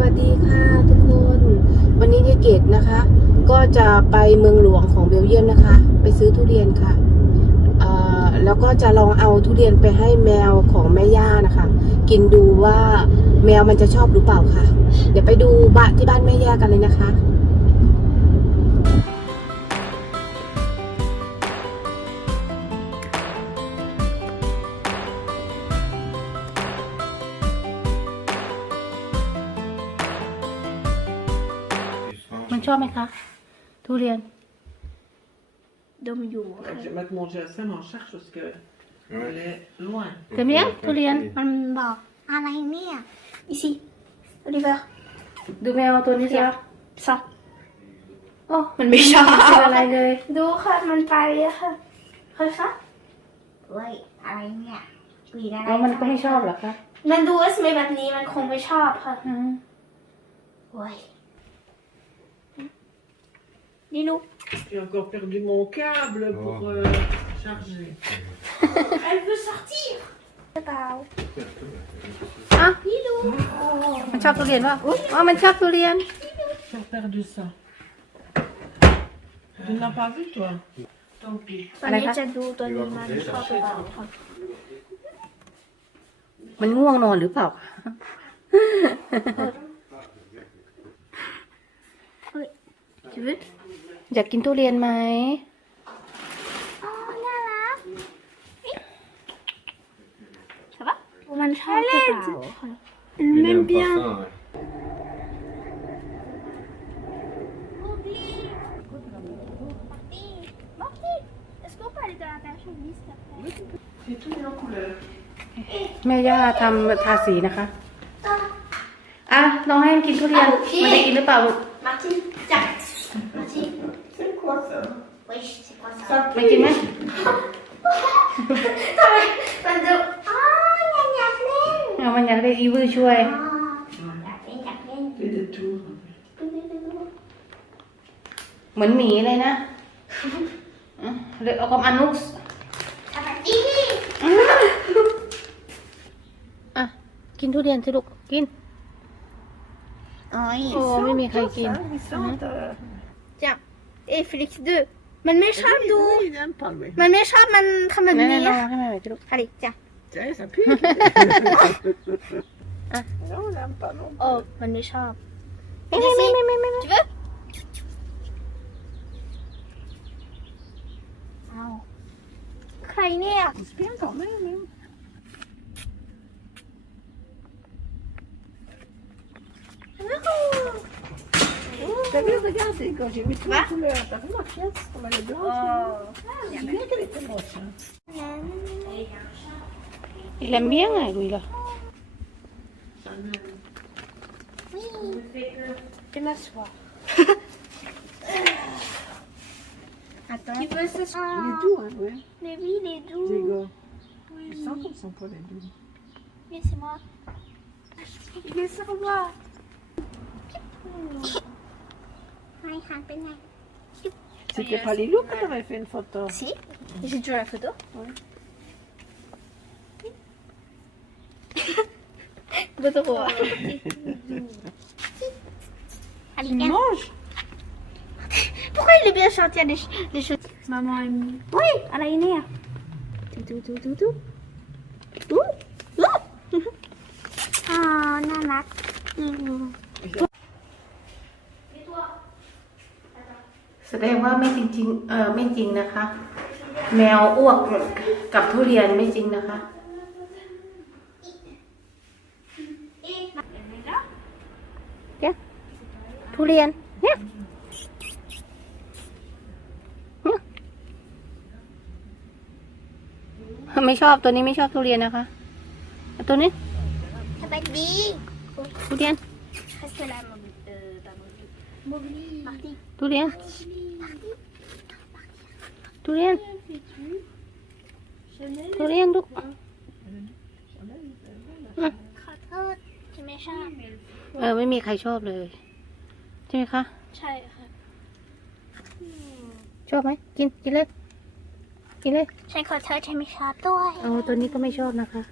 วัสดีค่ะทุกคนวันนี้ยายเกดนะคะก็จะไปเมืองหลวงของเบลเยียมนะคะไปซื้อทุเรียนค่ะแล้วก็จะลองเอาทุเรียนไปให้แมวของแม่ย่านะคะกินดูว่าแมวมันจะชอบหรือเปล่าค่ะเดี๋ยวไปดูบ้านที่บ้านแม่ย่ากันเลยนะคะมันชอบไหมคะทุเรียนดมอยู่ค่ะ Je vais te manger ça, mais en cherche parce que elle est loin. เต็มยังทุเรียน มันบอกอะไรเนี่ย ici Oliver ดูแมวตัวนี้สิ ça โอ้มันไม่ชอบอะไรเลย ดูค่ะมันไปอะค่ะเคยคะเว้ยอะไรเนี่ยกรีดอะไร แล้วมันก็ไม่ชอบเหรอคะ มันดูสมัยแบบนี้มันคงไม่ชอบค่ะเว้ยนี่ลูก J'ai encore perdu mon câble pour charger. Elle veut sortir เปล่า อ่ะ นี่ลูก มันชอบทุเรียนป่ะอ๋อมันชอบทุเรียน J'ai perdu ça. Tu n'as pas vu, toi? Tant pis. ตอนนี้จะดูตัวนี้มันชอบหรือเปล่าค่ะ มันง่วงนอนหรือเปล่า จิ๋ว อยากกินทุเรียนไหม อ๋อน่ารักใช่ปะมันชอบหรือเปล่าค่ะ Il aime pas ça, ouais. Est-ce qu'on peut aller dans la pêche au disque après? C'est tout en couleur. แม่ย่าทำทาสีนะคะอ่ะลองให้มันกินทุเรียนมันได้กินหรือเปล่าลูก Martine, tiens. Martine. C'est quoi ça? Oui, c'est quoi ça? ไม่กินไหม มันดูอ๋ออยากเล่น เอามันอยากได้อีวือช่วย อ๋ออยากเล่นอยากเล่น Fais des tours. เหมือนหมีเลยนะเลยเอากับอันนุกส์ ทำแบบนี้ อ่ะกินทุเรียนสิลูกกิน โอ้ย โอ้ไม่มีใครกิน Ils sentent. Tiens, et Félix 2. มันไม่ชอบดู Il n'aime pas, lui. มันไม่ชอบมันทำแบบ แน่ นี้ ๆลองให้แม่หน่อยสิลูก Allez, tiens. Tiens, ça pique. Ah. Non, il n'aime pas non plus. โอ้มันไม่ชอบ ไม่ Tu veux? เอาใครเนี่ย C'est bien quand même, hein. T'as vu, regarde, quand j'ai mis toutes les couleurs, t'as vu ma pièce, comme elle est blanche? C'est bien qu'elle était moche, hein. อีแลมเบี้ยงไงลุยล่ะ Oui. Je m'assois. Attends. Tu veux s'asseoir? Il est doux, hein, ouais. Mais oui, il est doux. Diego. Il sent comme son poil est doux. Oui, c'est moi. Il est sur moi. C'était pas Lilou qui avait fait une photo. Si, j'ai toujours la photo. Ouais. Allez, Il viens. mange. Pourquoi il est bien sorti les choses? Maman a mis. Oui, elle a une air. Tout. Ah, nanak. Et toi? แสดงว่าไม่จริงไม่จริงนะคะ แมวอ้วกกับทุเรียนไม่จริงนะคะ เนี่ยทุเรียนเนี่ยไม่ชอบตัวนี้ไม่ชอบทุเรียนนะคะตัวนี้ Ça va être big. ทุเรียน Reste là, Mowgli. Marty. ทุเรียนทุเรียนทุเรียนลูก ขอโทษที่ไม่ชอบ ไม่มีใครชอบเลยใช่ไหมคะ ใช่ค่ะ ชอบไหมกินเลยกินเลย ฉันขอโทษที่ไม่ชอบด้วย ตัวนี้ก็ไม่ชอบนะคะ